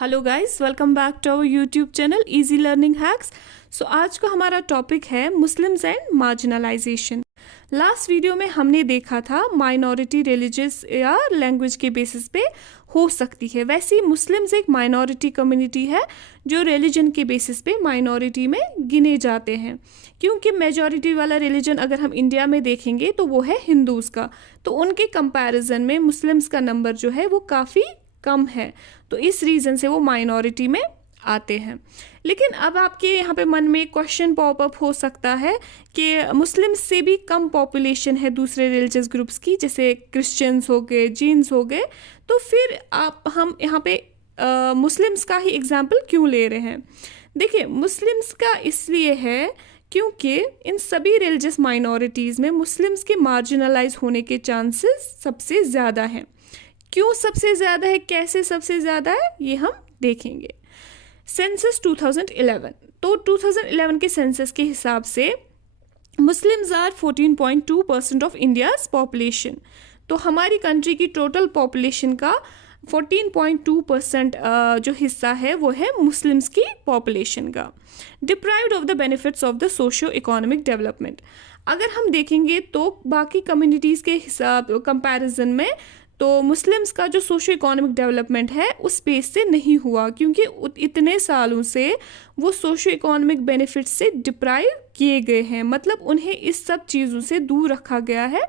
Hello guys, welcome back to our YouTube channel easy learning hacks. So आज का हमारा topic है Muslims and marginalization. Last video में हमने देखा था माइनॉरिटी रिलीजियस या लैंग्वेज के बेसिस पे हो सकती है। वैसे ही मुस्लिम्स एक माइनॉरिटी कम्युनिटी है जो रिलीजन के बेसिस पे माइनॉरिटी में गिने जाते हैं, क्योंकि मेजॉरिटी वाला रिलीजन अगर हम इंडिया में देखेंगे तो वो है हिंदूज़ का। तो उनके कंपैरिजन में मुस्लिम्स का नंबर जो है वो काफ़ी कम है, तो इस रीज़न से वो माइनॉरिटी में आते हैं। लेकिन अब आपके यहाँ पे मन में क्वेश्चन पॉपअप हो सकता है कि मुस्लिम्स से भी कम पॉपुलेशन है दूसरे रिलीजियस ग्रुप्स की, जैसे क्रिश्चियंस हो गए, जीन्स हो गए, तो फिर हम यहाँ पे मुस्लिम्स का ही एग्जाम्पल क्यों ले रहे हैं। देखिए, मुस्लिम्स का इसलिए है क्योंकि इन सभी रिलीजियस माइनॉरिटीज़ में मुस्लिम्स के मार्जिनलाइज होने के चांसेस सबसे ज़्यादा हैं। क्यों सबसे ज़्यादा है, कैसे सबसे ज़्यादा है, ये हम देखेंगे। सेंसस 2011, तो 2011 के सेंसस के हिसाब से Muslims are 14.2% of India's population. तो हमारी कंट्री की टोटल पॉपुलेशन का 14.2% जो हिस्सा है वो है मुस्लिम्स की पॉपुलेशन का। Deprived of the benefits of the socio economic development. अगर हम देखेंगे तो बाकी कम्युनिटीज़ के हिसाब कंपैरिजन में तो मुस्लिम्स का जो सोशो इकोनॉमिक डेवलपमेंट है उस बेस से नहीं हुआ, क्योंकि इतने सालों से वो सोशो इकोनॉमिक बेनिफिट्स से डिप्राइव किए गए हैं। मतलब उन्हें इस सब चीज़ों से दूर रखा गया है,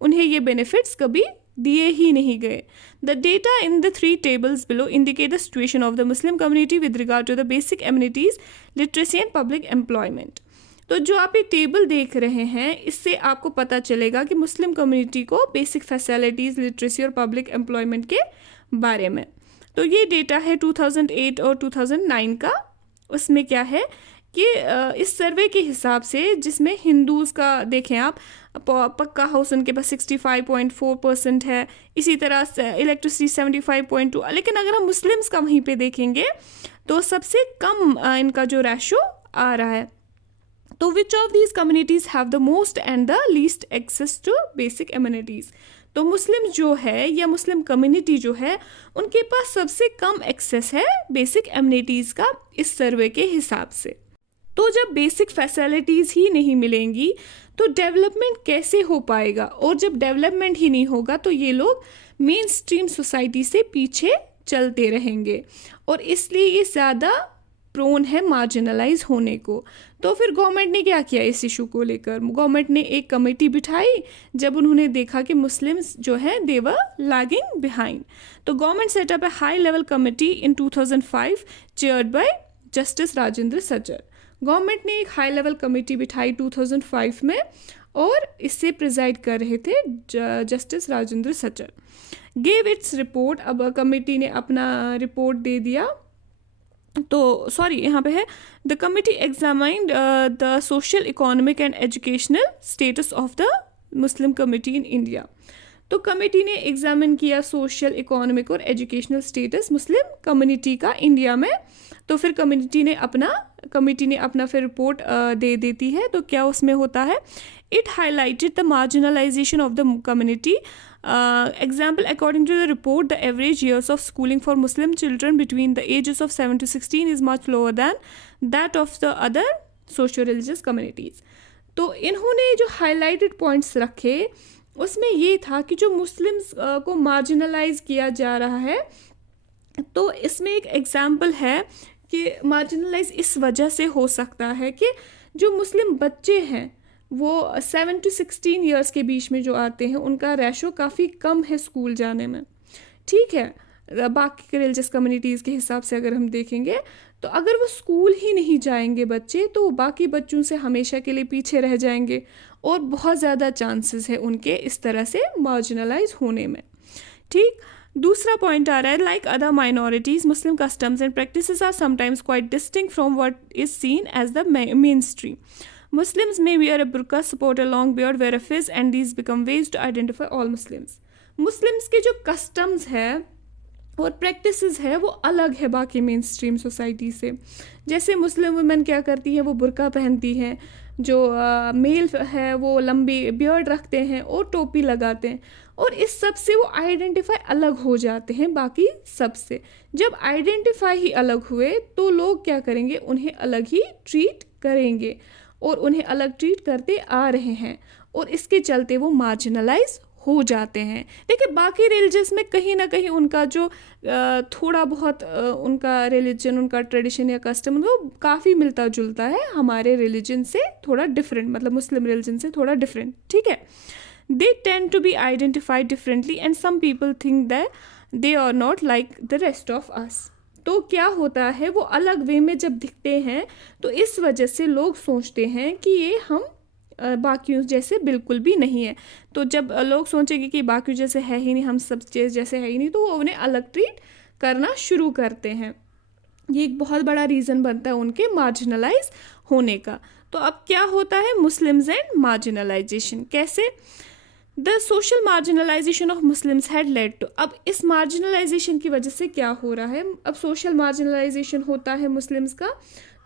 उन्हें ये बेनिफिट्स कभी दिए ही नहीं गए। The data in the 3 tables below indicate the situation of the Muslim community with regard to the basic amenities, literacy and public employment. तो जो आप ये टेबल देख रहे हैं, इससे आपको पता चलेगा कि मुस्लिम कम्युनिटी को बेसिक फैसिलिटीज़, लिटरेसी और पब्लिक एम्प्लॉयमेंट के बारे में। तो ये डेटा है 2008 और 2009 का। उसमें क्या है कि इस सर्वे के हिसाब से, जिसमें हिंदूज़ का देखें आप, पक्का हाउस उनके पास 65.4% है, इसी तरह से इलेक्ट्रिसिटी 75.2। लेकिन अगर हम मुस्लिम्स का वहीं पे देखेंगे तो सबसे कम इनका जो रेशो आ रहा है। तो which of these communities have the most and the least access to basic amenities. तो मुस्लिम जो है या मुस्लिम कम्युनिटी जो है उनके पास सबसे कम एक्सेस है बेसिक एमिनिटीज़ का इस सर्वे के हिसाब से। तो जब बेसिक फैसिलिटीज़ ही नहीं मिलेंगी तो डेवलपमेंट कैसे हो पाएगा, और जब डेवलपमेंट ही नहीं होगा तो ये लोग मेन स्ट्रीम सोसाइटी से पीछे चलते रहेंगे, और इसलिए ये ज़्यादा प्रोन है मार्जिनलाइज होने को। तो फिर गवर्नमेंट ने क्या किया इस इशू को लेकर? गवर्नमेंट ने एक कमेटी बिठाई जब उन्होंने देखा कि मुस्लिम्स जो है दे वर लैगिंग बिहाइंड। तो government setup a high level committee in 2005 chaired by justice Rajendra Sachar. Government ने एक हाई लेवल कमेटी बिठाई 2005 में, और इससे प्रिजाइड कर रहे थे justice Rajendra Sachar. Gave its report. अब कमेटी ने अपना रिपोर्ट दे दिया। तो सॉरी, यहाँ पे है the committee examined the social economic and educational status of the Muslim community in India. तो कमेटी ने एग्जामिन किया सोशल, इकोनॉमिक और एजुकेशनल स्टेटस मुस्लिम कम्युनिटी का इंडिया में। तो फिर कम्युनिटी ने अपना फिर रिपोर्ट दे देती है। तो क्या उसमें होता है? It highlighted the marginalisation of the community. Example, according to the report, the average years of schooling for Muslim children between the ages of 7 to 16 is much lower than that of the other socio-religious communities. तो इन्होंने जो highlighted points रखे उसमें ये था कि जो Muslims को मार्जिनलाइज किया जा रहा है, तो इसमें एक एग्जाम्पल है कि मार्जिनलाइज इस वजह से हो सकता है कि जो मुस्लिम बच्चे हैं वो 7 to 16 ईयर्स के बीच में जो आते हैं उनका रेशो काफ़ी कम है स्कूल जाने में। ठीक है, बाकी रिलीजियस कम्युनिटीज़ के हिसाब से अगर हम देखेंगे तो अगर वो स्कूल ही नहीं जाएंगे बच्चे, तो वो बाकी बच्चों से हमेशा के लिए पीछे रह जाएंगे, और बहुत ज़्यादा चांसेस है उनके इस तरह से मार्जिनलाइज होने में। ठीक, दूसरा पॉइंट आ रहा है, like other minorities Muslim customs and practices are sometimes quite distinct from what is seen as the mainstream. Muslims may wear a burqa, support a long beard, wear a fez, and these become ways to identify all Muslims. Muslims के जो customs है और practices है वो अलग है बाकी main stream society से। जैसे मुस्लिम वुमेन क्या करती हैं, वो बुर्का पहनती हैं, जो मेल है वो लंबी बियर्ड रखते हैं और टोपी लगाते हैं। और इस सब से वो आइडेंटिफाई अलग हो जाते हैं बाकी सब से। जब आइडेंटिफाई ही अलग हुए तो लोग क्या करेंगे, उन्हें अलग ही ट्रीट करेंगे और उन्हें अलग ट्रीट करते आ रहे हैं और इसके चलते वो मार्जिनलाइज हो जाते हैं। देखिए बाकी रिलीजन्स में कहीं ना कहीं उनका जो थोड़ा बहुत उनका रिलीजन, उनका ट्रेडिशन या कस्टम वो काफ़ी मिलता जुलता है हमारे रिलीजन से थोड़ा डिफरेंट, मतलब मुस्लिम रिलीजन से थोड़ा डिफरेंट, ठीक है। They tend to be identified differently and some people think that they are not like the rest of us. तो क्या होता है, वो अलग वे में जब दिखते हैं तो इस वजह से लोग सोचते हैं कि ये हम बाकियों जैसे बिल्कुल भी नहीं है। तो जब लोग सोचेंगे कि बाकियों जैसे है ही नहीं, हम सब चीज़ जैसे है ही नहीं, तो वो उन्हें अलग ट्रीट करना शुरू करते हैं। ये एक बहुत बड़ा रीज़न बनता है उनके मार्जिनलाइज होने का। तो अब क्या होता है, मुस्लिम्स एंड मार्जिनलाइजेशन। कैसे? The social marginalisation of Muslims had led to. अब इस मार्जिनलाइजेशन की वजह से क्या हो रहा है, अब सोशल मार्जिनलाइजेशन होता है मुस्लिम्स का,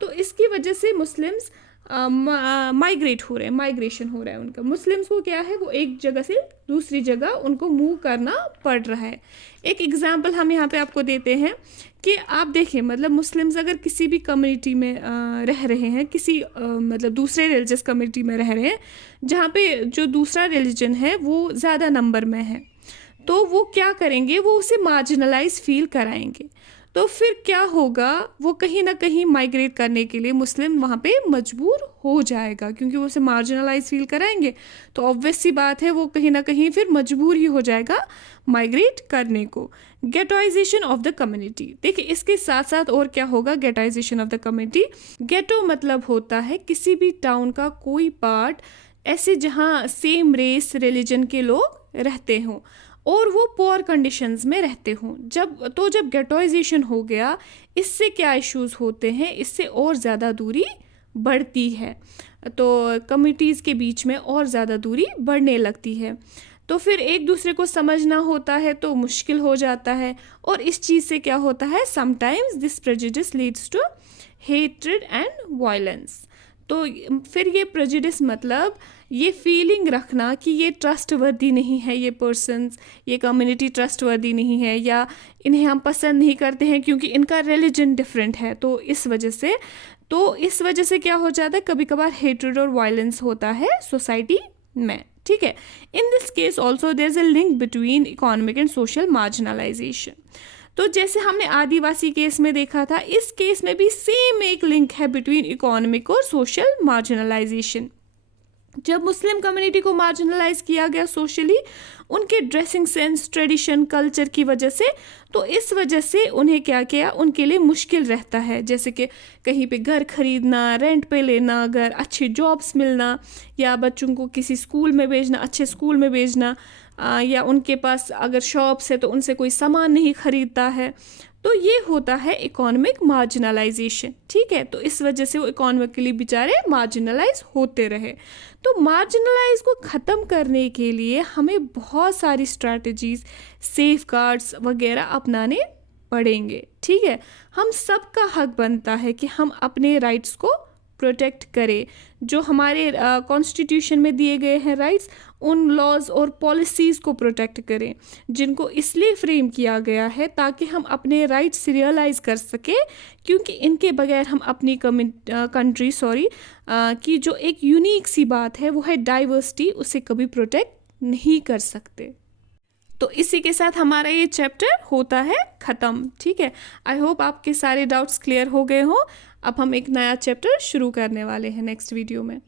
तो इसकी वजह से मुस्लिम्स माइग्रेट हो रहे हैं, माइग्रेशन हो रहा है उनका। मुस्लिम्स को क्या है, वो एक जगह से दूसरी जगह उनको मूव करना पड़ रहा है। एक एग्जांपल हम यहाँ पे आपको देते हैं कि आप देखें, मतलब मुस्लिम्स अगर किसी भी कम्युनिटी में रह रहे हैं, किसी मतलब दूसरे रिलीजियस कम्युनिटी में रह रहे हैं जहाँ पे जो दूसरा रिलीजन है वो ज़्यादा नंबर में है, तो वो क्या करेंगे, वो उसे मार्जिनलाइज फील कराएंगे। तो फिर क्या होगा, वो कहीं ना कहीं माइग्रेट करने के लिए मुस्लिम वहाँ पे मजबूर हो जाएगा, क्योंकि वो उसे मार्जिनलाइज फील कराएंगे तो ऑब्वियस सी बात है वो कहीं ना कहीं फिर मजबूर ही हो जाएगा माइग्रेट करने को। गेटोइजेशन ऑफ द कम्युनिटी। देखिए इसके साथ साथ और क्या होगा, गेटोइजेशन ऑफ द कम्युनिटी। गेटो मतलब होता है किसी भी टाउन का कोई पार्ट ऐसे जहाँ सेम रेस रिलीजन के लोग रहते हों और वो पुअर कंडीशंस में रहते हों। जब गेटोइजेशन हो गया, इससे क्या इश्यूज होते हैं, इससे और ज़्यादा दूरी बढ़ती है, तो कम्युनिटीज़ के बीच में और ज़्यादा दूरी बढ़ने लगती है, तो फिर एक दूसरे को समझना होता है तो मुश्किल हो जाता है। और इस चीज़ से क्या होता है, sometimes this prejudice leads to hatred and violence. तो फिर ये प्रेजुडिस मतलब ये फीलिंग रखना कि ये ट्रस्टवर्दी नहीं है, ये पर्सन्स, ये कम्युनिटी ट्रस्टवर्दी नहीं है, या इन्हें हम पसंद नहीं करते हैं क्योंकि इनका रिलीजन डिफरेंट है। तो इस वजह से क्या हो जाता है, कभी कभार हेट्रेड और वायलेंस होता है सोसाइटी में, ठीक है। In this case also there is a link between economic and social marginalisation. तो जैसे हमने आदिवासी केस में देखा था, इस केस में भी सेम एक लिंक है बिटवीन इकोनॉमिक और सोशल मार्जिनलाइजेशन। जब मुस्लिम कम्युनिटी को मार्जिनलाइज किया गया सोशली, उनके ड्रेसिंग सेंस, ट्रेडिशन, कल्चर की वजह से, तो इस वजह से उन्हें क्या किया, उनके लिए मुश्किल रहता है, जैसे कि कहीं पे घर खरीदना, रेंट पे लेना घर, अच्छी जॉब्स मिलना, या बच्चों को किसी स्कूल में भेजना, अच्छे स्कूल में भेजना, या उनके पास अगर शॉप्स है तो उनसे कोई सामान नहीं खरीदता है। तो ये होता है इकोनॉमिक मार्जिनलाइजेशन, ठीक है। तो इस वजह से वो इकोनॉमिकली बेचारे मार्जिनलाइज होते रहे। तो मार्जिनलाइज को ख़त्म करने के लिए हमें बहुत सारी स्ट्रैटेजीज, सेफगार्ड्स वगैरह अपनाने पड़ेंगे, ठीक है। हम सबका हक बनता है कि हम अपने राइट्स को प्रोटेक्ट करें, जो हमारे कॉन्स्टिट्यूशन में दिए गए हैं राइट्स, उन लॉज और पॉलिसीज़ को प्रोटेक्ट करें, जिनको इसलिए फ्रेम किया गया है ताकि हम अपने राइट्स रियलाइज़ कर सकें, क्योंकि इनके बगैर हम अपनी कंट्री की जो एक यूनिक सी बात है वो है डाइवर्सिटी, उसे कभी प्रोटेक्ट नहीं कर सकते। तो इसी के साथ हमारा ये चैप्टर होता है ख़त्म, ठीक है। आई होप आपके सारे डाउट्स क्लियर हो गए हों। अब हम एक नया चैप्टर शुरू करने वाले हैं नेक्स्ट वीडियो में।